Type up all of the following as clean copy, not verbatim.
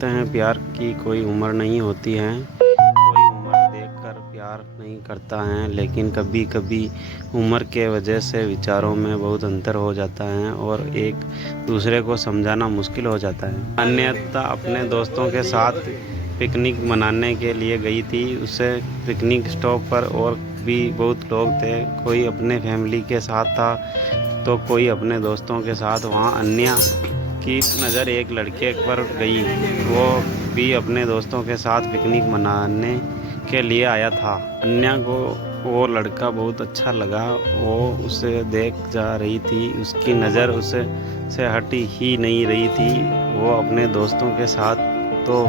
कहते हैं प्यार की कोई उम्र नहीं होती है। कोई उम्र देखकर प्यार नहीं करता है, लेकिन कभी कभी उम्र के वजह से विचारों में बहुत अंतर हो जाता है और एक दूसरे को समझाना मुश्किल हो जाता है। अन्यथा अपने दोस्तों के साथ पिकनिक मनाने के लिए गई थी। उसे पिकनिक स्टॉप पर और भी बहुत लोग थे। कोई अपने फैमिली के साथ था तो कोई अपने दोस्तों के साथ। वहाँ अन्य की नज़र एक लड़के पर गई। वो भी अपने दोस्तों के साथ पिकनिक मनाने के लिए आया था। अन्या को वो लड़का बहुत अच्छा लगा। वो उसे देख जा रही थी, उसकी नज़र उसे से हटी ही नहीं रही थी। वो अपने दोस्तों के साथ तो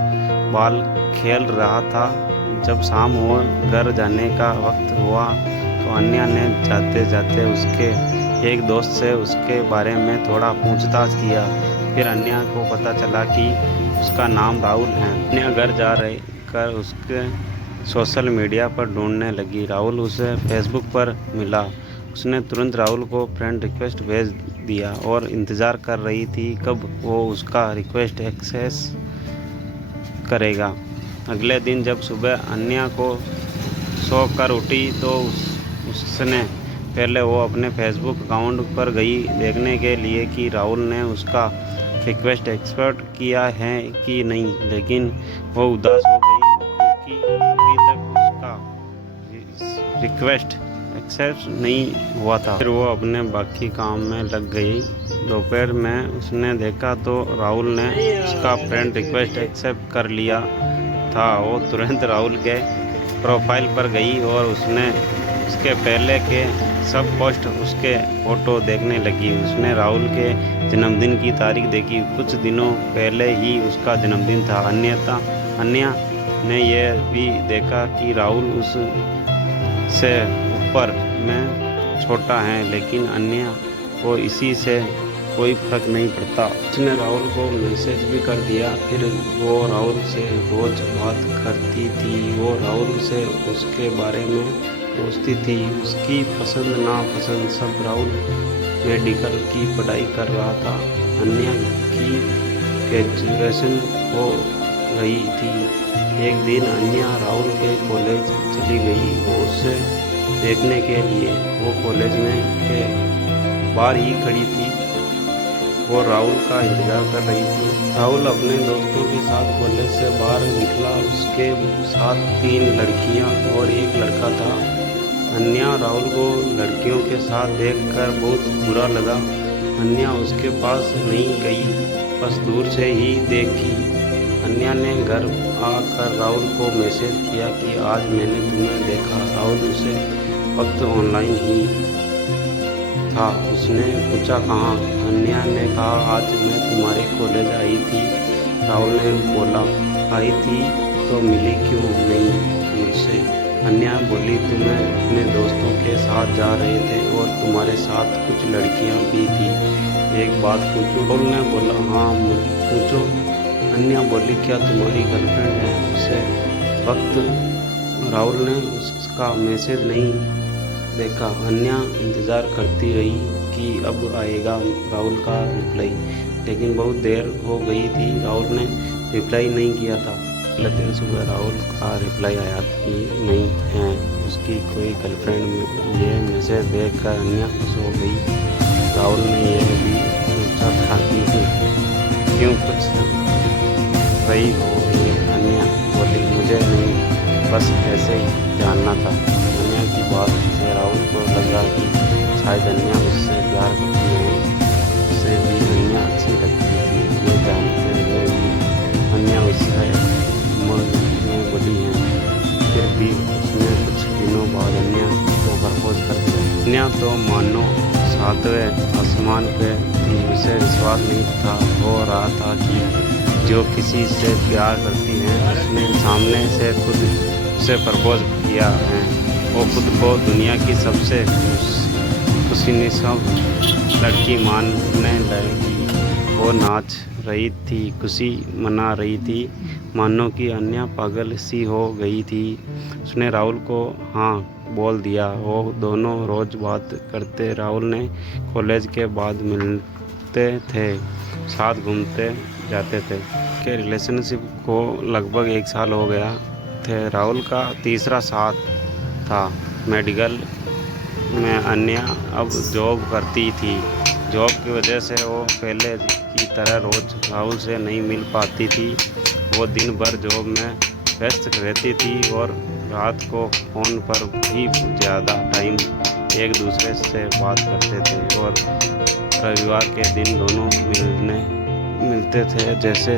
बाल खेल रहा था। जब शाम हो घर जाने का वक्त हुआ तो अन्या ने जाते जाते उसके एक दोस्त से उसके बारे में थोड़ा पूछताछ किया। फिर अन्या को पता चला कि उसका नाम राहुल है। अन्या घर जा रहे कर उसके सोशल मीडिया पर ढूंढने लगी। राहुल उसे फेसबुक पर मिला। उसने तुरंत राहुल को फ्रेंड रिक्वेस्ट भेज दिया और इंतज़ार कर रही थी कब वो उसका रिक्वेस्ट एक्सेस करेगा। अगले दिन जब सुबह अन्या को सो कर उठी तो उसने पहले वो अपने फेसबुक अकाउंट पर गई देखने के लिए कि राहुल ने उसका रिक्वेस्ट एक्सेप्ट किया है कि नहीं, लेकिन वो उदास हो गई क्योंकि अभी तक उसका रिक्वेस्ट एक्सेप्ट नहीं हुआ था। फिर वो अपने बाकी काम में लग गई। दोपहर में उसने देखा तो राहुल ने उसका फ्रेंड रिक्वेस्ट एक्सेप्ट कर लिया था। वो तुरंत राहुल के प्रोफाइल पर गई और उसने उसके पहले के सब पोस्ट उसके फ़ोटो देखने लगी। उसने राहुल के जन्मदिन की तारीख देखी। कुछ दिनों पहले ही उसका जन्मदिन था। अन्या ने यह भी देखा कि राहुल उस से ऊपर में छोटा है, लेकिन अन्या को इसी से कोई फर्क नहीं पड़ता। उसने राहुल को मैसेज भी कर दिया। फिर वो राहुल से रोज़ बात करती थी। वो राहुल से उसके बारे में पूछती थी, उसकी पसंद नापसंद सब। राहुल मेडिकल की पढ़ाई कर रहा था। अन्या की ग्रेजुएशन हो गई थी। एक दिन अन्या राहुल के कॉलेज चली गई उसे देखने के लिए। वो कॉलेज में के बाहर ही खड़ी थी। वो राहुल का इंतज़ार कर रही थी। राहुल अपने दोस्तों के साथ कॉलेज से बाहर निकला। उसके साथ 3 लड़कियां और एक लड़का था। अन्या राहुल को लड़कियों के साथ देखकर बहुत बुरा लगा। अन्या उसके पास नहीं गई, बस दूर से ही देखी। अन्या ने घर आकर राहुल को मैसेज किया कि आज मैंने तुम्हें देखा। राहुल उसे वक्त ऑनलाइन ही था। उसने पूछा कहाँ। अन्या ने कहा आज मैं तुम्हारे कॉलेज आई थी। राहुल ने बोला आई थी तो मिली क्यों नहीं मुझसे। अन्या बोली तुम्हें अपने दोस्तों के साथ जा रहे थे और तुम्हारे साथ कुछ लड़कियां भी थी। एक बात पूछूं। राहुल ने बोला हाँ पूछो। अन्या बोली क्या तुम्हारी गर्लफ्रेंड है। उसे वक्त राहुल ने उसका मैसेज नहीं देखा। अन्या इंतज़ार करती रही कि अब आएगा राहुल का रिप्लाई, लेकिन बहुत देर हो गई थी। राहुल ने रिप्लाई नहीं किया था। अगले दिन सुबह राहुल का रिप्लाई आया कि नहीं है उसकी कोई गर्लफ्रेंड। ये मैसेज देखकर अन्या खुश हो गई। राहुल ने यह भी सोचा था कि क्यों कुछ रही हो ये। अन्या बोली मुझे नहीं, बस ऐसे ही जानना था। अन्या की बात से राहुल को लगा कि शायद अन्या उससे प्यार करती है। उसे भी अन्या अच्छी लगती थी। ये जानते हुए भी अन्या उससे उम्र में बड़ी है। फिर भी उसने कुछ दिनों बाद अन्या को प्रपोज कर दिया। अन्या तो मानो 7वें आसमान पे थी। उसे विश्वास नहीं था हो रहा था कि जो किसी से प्यार करती है उसने सामने से खुद उसे प्रपोज किया है। वो खुद को दुनिया की सबसे खुशनसीब लड़की मानने लगी। वो नाच रही थी, खुशी मना रही थी, मानो कि अन्या पागल सी हो गई थी। उसने राहुल को हाँ बोल दिया। वो दोनों रोज़ बात करते। राहुल ने कॉलेज के बाद मिलते थे, साथ घूमते जाते थे। के रिलेशनशिप को लगभग 1 साल हो गया थे। राहुल का तीसरा साथ था मेडिकल में। अन्या अब जॉब करती थी। जॉब की वजह से वो पहले की तरह रोज़ राहुल से नहीं मिल पाती थी। वो दिन भर जॉब में व्यस्त रहती थी और रात को फ़ोन पर भी ज़्यादा टाइम एक दूसरे से बात करते थे। और रविवार के दिन दोनों मिलते थे। जैसे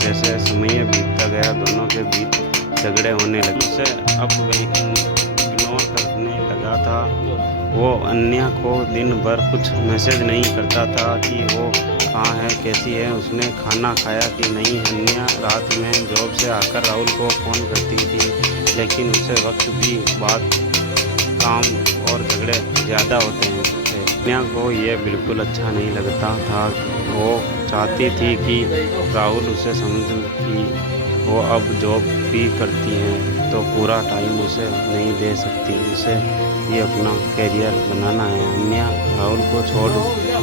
जैसे समय बीतता गया दोनों के बीच झगड़े होने लगे। उसे अब इग्नोर करने लगा था। वो अन्या को दिन भर कुछ मैसेज नहीं करता था कि वो कहाँ है, कैसी है, उसने खाना खाया कि नहीं। अन्या रात में जॉब से आकर राहुल को फ़ोन करती थी, लेकिन उसे वक्त भी बाद काम और झगड़े ज़्यादा होते हैं। अन्या को ये बिल्कुल अच्छा नहीं लगता था। वो चाहती थी कि राहुल उसे समझ कि वो अब जॉब भी करती हैं तो पूरा टाइम उसे नहीं दे सकती। उसे भी अपना करियर बनाना है। अन्या राहुल को छोड़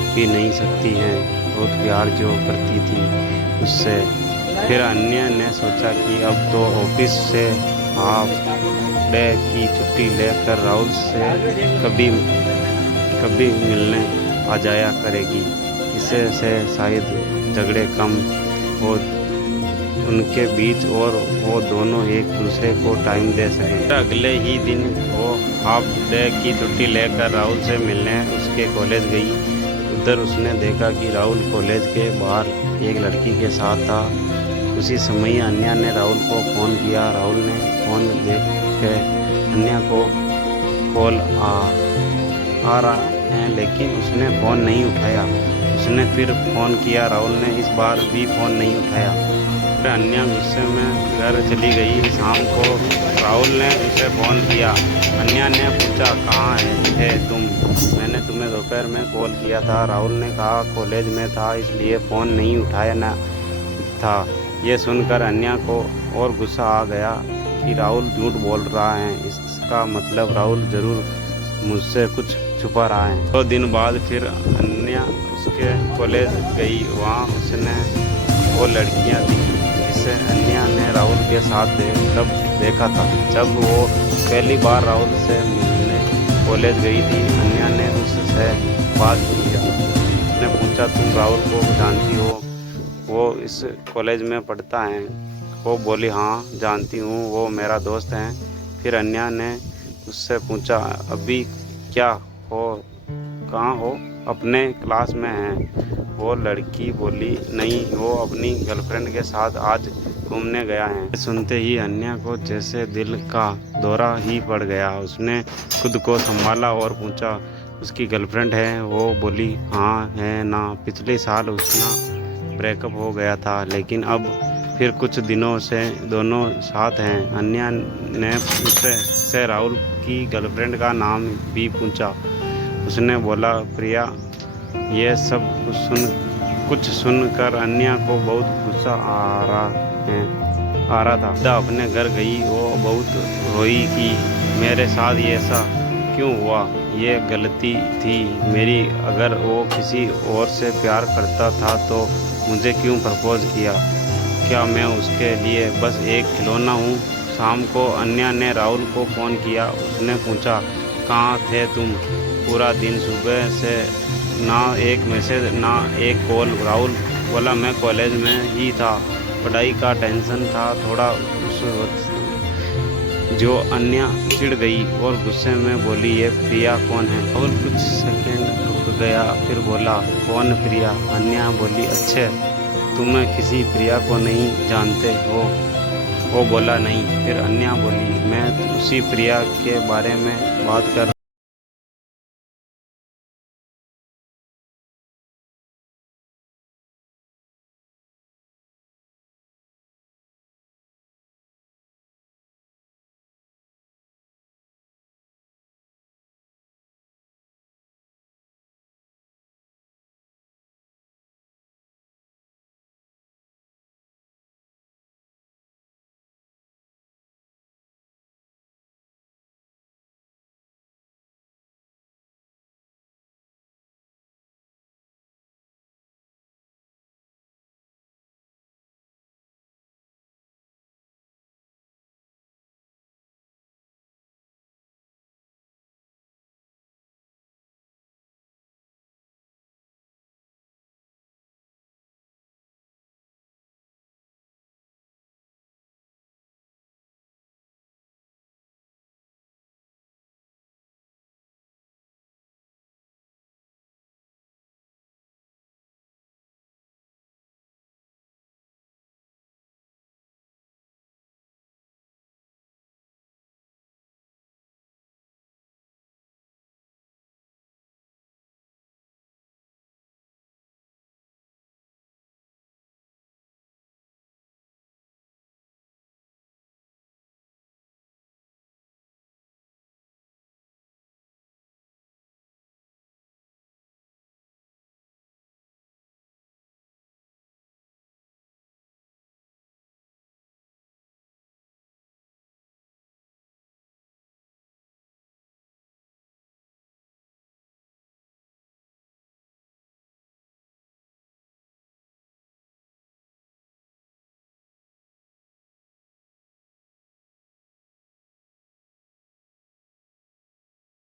भी नहीं सकती हैं। बहुत प्यार जो करती थी उससे। फिर अन्या ने सोचा कि अब तो ऑफिस से हाफ डे की छुट्टी लेकर राहुल से कभी मिलने आ जाया करेगी। इससे शायद झगड़े कम हो उनके बीच और वो दोनों एक दूसरे को टाइम दे सकें। अगले ही दिन वो हाफ डे की छुट्टी लेकर राहुल से मिलने उसके कॉलेज गई। उधर उसने देखा कि राहुल कॉलेज के बाहर एक लड़की के साथ था। उसी समय अन्या ने राहुल को फ़ोन किया। राहुल ने फ़ोन देख के अन्या को कॉल आ रहा है, लेकिन उसने फ़ोन नहीं उठाया। उसने फिर फ़ोन किया। राहुल ने इस बार भी फ़ोन नहीं उठाया। अन्या गुस्से में घर चली गई। शाम को राहुल ने उसे फ़ोन किया। अन्या ने पूछा, कहाँ है तुम? मैंने तुम्हें दोपहर में कॉल किया था। राहुल ने कहा, कॉलेज में था इसलिए फ़ोन नहीं उठाया ना था। ये सुनकर अन्या को और गुस्सा आ गया कि राहुल झूठ बोल रहा है। इसका मतलब राहुल ज़रूर मुझसे कुछ छुपा रहा है। 2 दिन बाद फिर अन्या उसके कॉलेज गई। वहाँ उसने वो लड़कियाँ दिखी जिसे अन्या ने राहुल के साथ तब देखा था जब वो पहली बार राहुल से मिलने कॉलेज गई थी। अन्या ने उससे बात की। उसने पूछा, तुम राहुल को जानती हो? वो इस कॉलेज में पढ़ता है। वो बोली, हाँ जानती हूँ, वो मेरा दोस्त है। फिर अन्या ने उससे पूछा, अभी क्या हो, कहाँ हो? अपने क्लास में है। वो लड़की बोली, नहीं, वो अपनी गर्लफ्रेंड के साथ आज घूमने गया है। सुनते ही अन्या को जैसे दिल का दौरा ही पड़ गया। उसने खुद को संभाला और पूछा, उसकी गर्लफ्रेंड है? वो बोली, हाँ है ना, पिछले साल उसका ब्रेकअप हो गया था, लेकिन अब फिर कुछ दिनों से दोनों साथ हैं। अन्या ने उससे राहुल की गर्लफ्रेंड का नाम भी पूछा। उसने बोला, प्रिया। ये सब कुछ सुनकर अन्या को बहुत गुस्सा आ रहा था। अपने घर गई। वो बहुत रोई कि मेरे साथ ये ऐसा क्यों हुआ, ये गलती थी मेरी। अगर वो किसी और से प्यार करता था तो मुझे क्यों प्रपोज किया? क्या मैं उसके लिए बस एक खिलौना हूँ? शाम को अन्या ने राहुल को फ़ोन किया। उसने पूछा, कहाँ थे तुम पूरा दिन? सुबह से ना एक मैसेज ना एक कॉल। राहुल बोला, मैं कॉलेज में ही था, पढ़ाई का टेंशन था थोड़ा उस वक्त। जो अन्या चिढ़ गई और गुस्से में बोली, ये प्रिया कौन है? राहुल कुछ सेकंड रुक गया, फिर बोला, कौन प्रिया? अन्या बोली, अच्छे, तुम किसी प्रिया को नहीं जानते हो? वो बोला, नहीं। फिर अन्या बोली, मैं उसी प्रिया के बारे में बात कर